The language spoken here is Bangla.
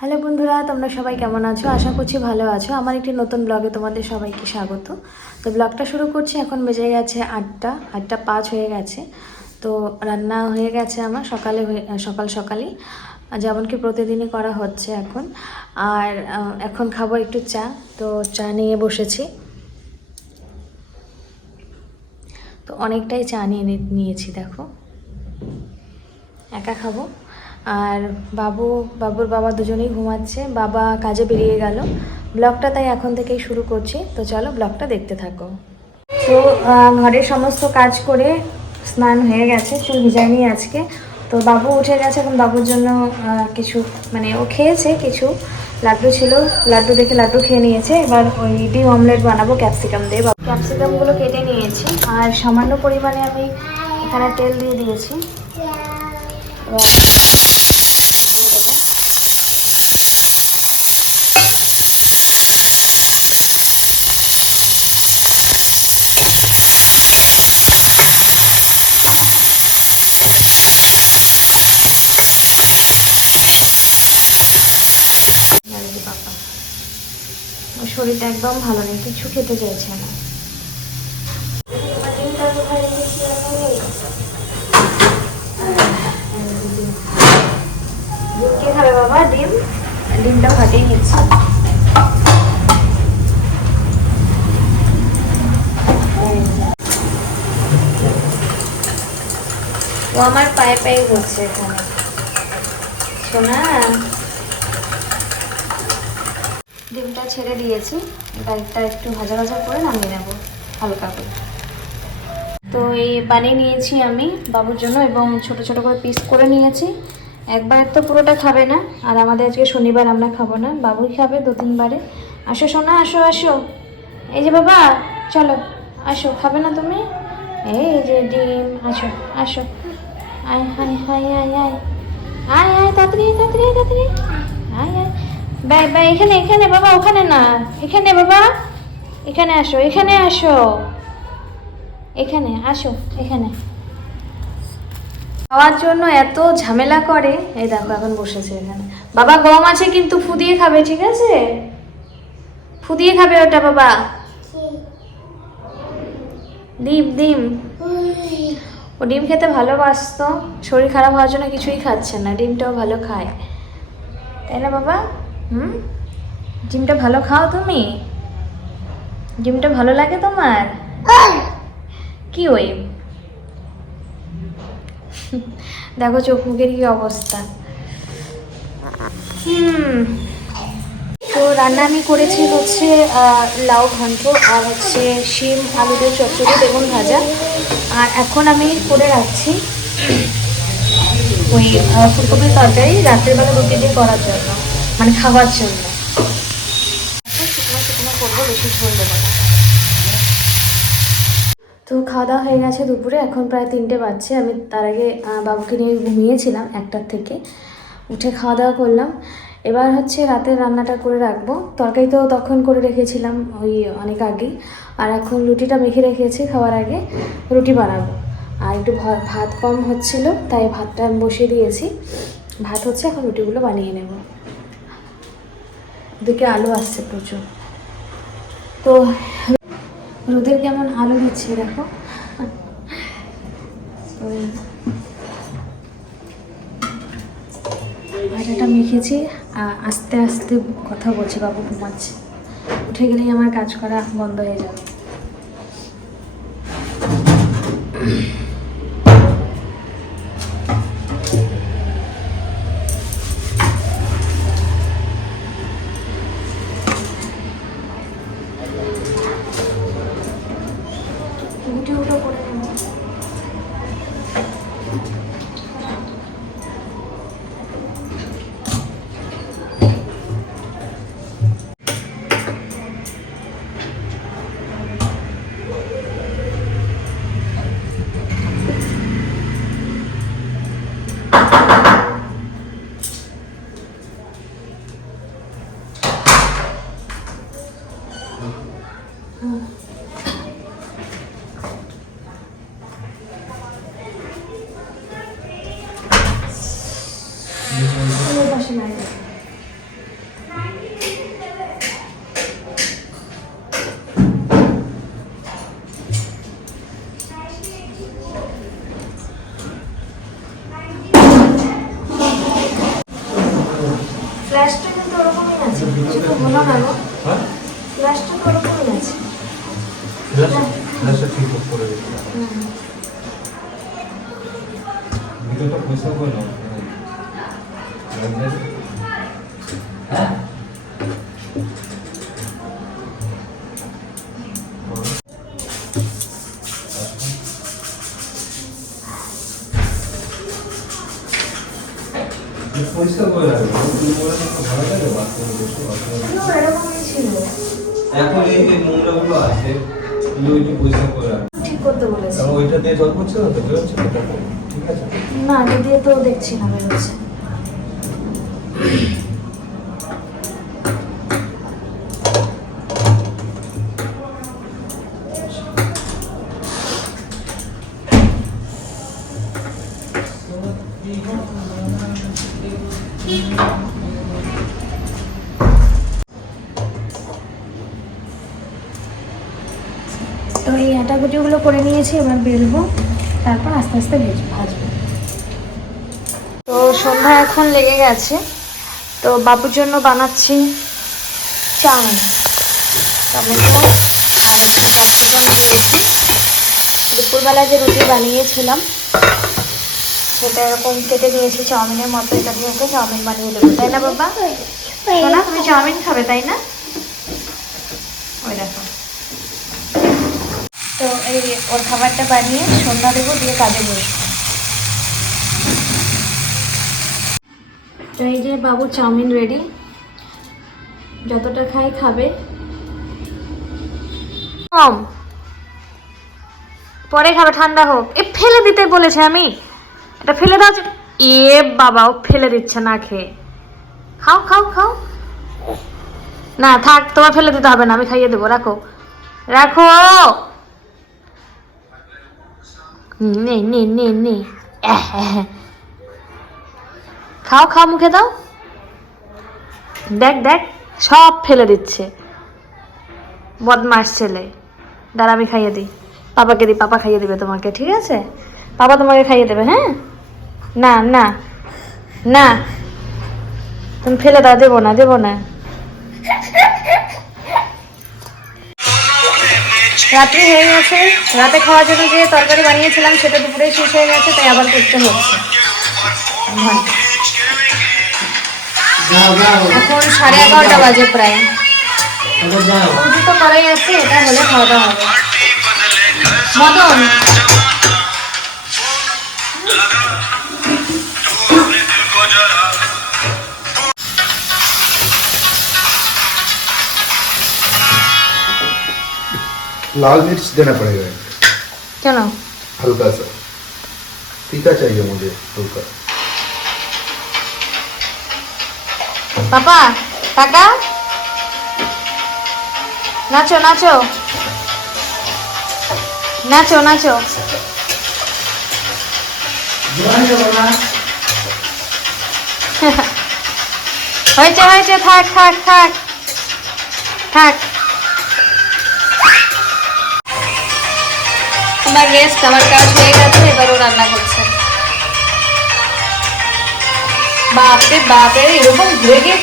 হ্যালো বন্ধুরা, তোমরা সবাই কেমন আছো? আশা করছি ভালো আছো। আমার একটি নতুন ব্লগে তোমাদের সবাইকে স্বাগত। তো ব্লগটা শুরু করছি। এখন বেজে গেছে 8টা 5 হয়ে গেছে। তো রান্না হয়ে গেছে আমার সকালই, যেমন কি প্রতিদিনই করা হচ্ছে এখন। আর এখন খাবো একটু চা। তো চা নিয়ে বসেছি। তো অনেকটাই চা নিয়েছি, দেখো একা খাবো। আর বাবুর বাবা দুজনেই ঘুমাচ্ছে, বাবা কাজে বেরিয়ে গেল। ব্লগটা তাই এখন থেকেই শুরু করছি। তো চলো ব্লগটা দেখতে থাকো। তো ঘরের সমস্ত কাজ করে স্নান হয়ে গেছে, চুল ভিজাইনি আজকে। তো বাবু উঠে গেছে, এখন বাবুর জন্য কিছু ও খেয়েছে, কিছু লাড্ডু ছিল, লাড্ডু দেখে লাড্ডু খেয়ে নিয়েছে। এবার ওই ডিম অমলেট বানাবো ক্যাপসিকাম দিয়ে। ক্যাপসিকামগুলো কেটে নিয়েছি, আর সামান্য পরিমাণে আমি এখানে তেল দিয়ে দিয়েছি। শরীরটা একদম ভালো নেই, কিছু খেতে চাইছে না। কে খাবে বাবা ডিম? ডিমটা ফাটিয়ে নিচ্ছি। ও আমার পায়ে পায়ে ঘুরছে এখানে। শোনা, ডিমটা ছেড়ে দিয়েছি, ডালটা একটু ভাজা ভাজা করে নামিয়ে নেবো হালকা করে। তো এই বানিয়ে নিয়েছি আমি বাবুর জন্য, এবং ছোট ছোট করে পিস করে নিয়েছি। একবার তো পুরোটা খাবে না, আর আমাদের আজকে শনিবার, আমরা খাবো না, বাবুই খাবে 2-3 বারে। আসো সোনা, আসো আসো। এই যে বাবা, চলো আসো, খাবে না তুমি? এই যে ডিম, আসো আসো, আয় হায় হায় আয় আয় আয় আয়, তাড়াতাড়ি তাড়াতাড়ি তাড়াতাড়ি আয় আয়। বাই এখানে এখানে বাবা, ওখানে না, এখানে বাবা, এখানে আসো, এখানে আসো, এখানে আসো, এখানে। খাওয়ার জন্য এত ঝামেলা করে। এই দেখো এখন বসেছে এখানে। বাবা গম আছে কিন্তু ফু দিয়ে খাবে, ঠিক আছে? ফু দিয়ে খাবে ওটা বাবা। ডিম ডিম, ও ডিম খেতে ভালোবাসতো, শরীর খারাপ হওয়ার জন্য কিছুই খাচ্ছে না, ডিমটাও ভালো খায়, তাই না বাবা? ডিমটা ভালো খাও তুমি? ডিমটা ভালো লাগে তোমার? কি ওই দেখো চোখ মুখের কি অবস্থা। তো রান্না আমি করেছি হচ্ছে লাউ ঘন্ট, আর হচ্ছে শিম আলুদের চচ্চড়ি, বেগুন ভাজা। আর এখন আমি করে রাখছি ওই ফুলকপির তরকারি, রাত্রের বেলা রুটি দিয়ে করার জন্য, মানে খাওয়ার জন্য। শুকনো শুকনো করবো, বেশি ঝোল দেবো না। তো খাওয়া দাওয়া হয়ে গেছে দুপুরে, এখন প্রায় 3টে বাজছে। আমি তার আগে বাবুকে নিয়ে ঘুমিয়েছিলাম 1টার থেকে, উঠে খাওয়া দাওয়া করলাম। এবার হচ্ছে রাতের রান্নাটা করে রাখবো। তরকারি তো তখন করে রেখেছিলাম ওই অনেক আগেই, আর এখন রুটিটা মেখে রেখেছি, খাওয়ার আগে রুটি বানাবো। আর একটু ভাত কম হচ্ছিল, তাই ভাতটা বসিয়ে দিয়েছি। ভাত হচ্ছে, এখন রুটিগুলো বানিয়ে নেব। ওদিকে আলু আসছে প্রচুর। তো রোদের কেমন আলো দিচ্ছে দেখো। ভাজাটা মেখেছি, আস্তে আস্তে কথা বলছি, বাবু ঘুমাচ্ছে, উঠে গেলেই আমার কাজ করা বন্ধ হয়ে যাবে। রুটিগুলো করে নেব। ফ্ল্যাশটা কিন্তু ওরকমই আছে, কিছু তো হলো না গো। হ্যাঁ ফ্ল্যাশটা তো ওরকমই আছে। ফ্ল্যাশটা ঠিক করে দিই। ভিডিওটা পয়সা করে নাও। হ্যাঁ পয়সা করে রাখো, তুমি বলে ভালো লাগে বাথরুমে বসে বাথরুমে। এরকমই ছিল, এখন এই যে নোংরাগুলো আছে তুমি ওইটা পয়সা করে রাখো। ঠিক করতে বলেছি। আর ওইটা দিয়ে জল পড়ছে না তো, বেরোচ্ছে না তো, ঠিক আছে? না আগে দিয়ে তো দেখছি না বেরোচ্ছে। তো এই আটাকুটিগুলো করে নিয়েছি, এবার বেলবো, তারপর আস্তে আস্তে ভাজবো। তো সন্ধ্যা এখন লেগে গেছে, তো বাবুর জন্য বানাচ্ছি চাউমিন, টমেটো আর একটু ক্যাপসিকাম দিয়েছি। দুপুরবেলা যে রুটি বানিয়েছিলাম সেটা এরকম কেটে নিয়েছি চাউমিনের মতো, এটা দিয়ে ওকে চাউমিন বানিয়ে দেবো, তাই না বাবা? না তুমি চাউমিন খাবে তাই না? ওই দেখো, তো এই ওর খাবারটা বানিয়ে সন্ধ্যা দেবো, দিয়ে কাজে বসবো। তো এই যে বাবু চাউমিন রেডি, যতটা খাই খাবে, কম পরে খাবে, ঠান্ডা হোক। এ ফেলে দিতে বলেছে আমি, এটা ফেলে দাও। এ বাবাও ফেলে দিচ্ছে না খেয়ে। খাও খাও খাও, না থাক, তোমার ফেলে দিতে হবে না, আমি খাইয়ে দেবো, রাখো রাখো। নে নে নে নে, খাও খাও, মুখে দাও। দেখ দেখ, সব ফেলে দিচ্ছে, বদমাস ছেলে। দাঁড়া আমি খাইয়ে দিই, পাপাকে দিই, পাপা খাইয়ে দেবে তোমাকে, ঠিক আছে? পাপা তোমাকে খাইয়ে দেবে, হ্যাঁ? না না না, তুমি ফেলে দাও, দেবো না দেবো না। রাত্রি হয়ে গেছে, রাতে খাওয়ার জন্য যে তরকারি বানিয়েছিলাম সেটা দুপুরে শেষ হয়ে গেছে, তাই আবার করতে হচ্ছে। এখন 11:30 বাজে প্রায়, রুটি তো করাই আছে, এটা হলে খাওয়া দাওয়া হবে। মদন लाल मिर्च देना पड़ेगा, কেন? हल्का सा तीखा चाहिए मुझे, हल्का। পাপা টাকা, নাচো নাচো নাচো নাচো। হয়েছে হয়েছে, থাক থাক থাক থাক। আমার রেস্ট, আমার কাজ হয়ে গেছে, এবার ও রান্না করছে। বাপরে বাপরে, এরকম ঘুরে গিয়ে